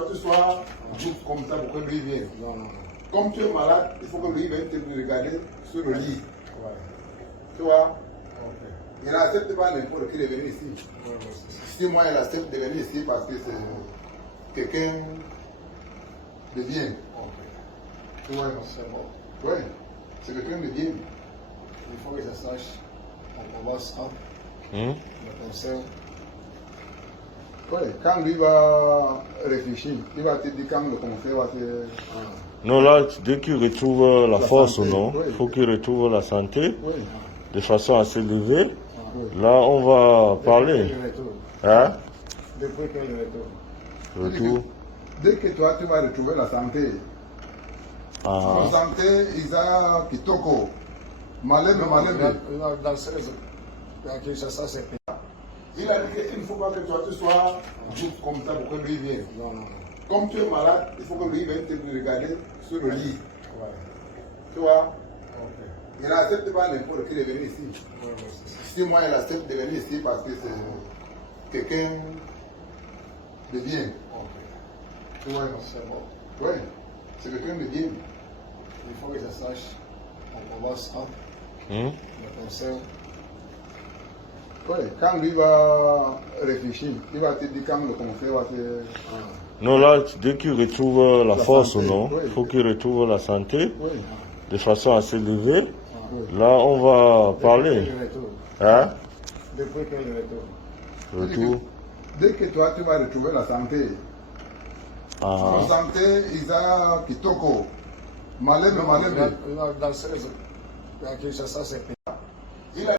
toi tu sois juste comme ça pour que lui vienne. Non, non, non. Comme tu es malade, il faut que lui vienne te regarder sur le lit. Ouais. Tu vois? Ok. Il n'accepte pas n'importe qui de venir ici. Ouais, ouais, c'est ça. Si moi, il accepte de venir ici parce que c'est quelqu'un de bien. Ok. Tu vois? C'est bon. Oui, c'est quelqu'un de bien. Il faut que je sache. On commence à Hmm? le conseil. Oui, quand lui va réfléchir, il va te dire quand le conseil va te... Non, là, dès qu'il retrouve la force, santé, non, oui. il faut qu'il retrouve la santé Oui, de façon à se lever. oui. Là, on va parler. Depuis que je retourne. Hein? Depuis que je retourne. Retour. Dès que toi, tu vas retrouver la santé, Ah. la santé, il a kitoko. Malebe, malebe. Dans 16 ans, à Kinshasa, c'est payé. Il a dit qu'il ne faut pas que toi, tu sois juste comme ça pour que lui vienne. Non, non, non. Comme tu es malade, il faut que lui vienne te regarder sur le lit. Ouais. Tu vois? Ok. Il n'accepte pas n'importe qui de venir ici. Ouais, ouais, c'est ça. Si moi, il accepte de venir ici parce que c'est quelqu'un de bien. Ok. Tu vois? C'est bon. Oui, c'est quelqu'un de bien. Il faut que je sache. On commence à Hmm? le conseil. Oui, quand lui va réfléchir, il va te dire quand le conseil va te... Non, là, dès qu'il retrouve la force, santé, non, oui. il faut qu'il retrouve la santé Oui, de façon à se lever. oui. Là, on va Depuis parler. que je retourne. Hein? Depuis que je retourne. Retour. Dès que toi, tu vas retrouver la santé, Ah. la santé, il a kitoko. Malebe, malebe. Dans 16 ans, à Kinshasa, c'est payé.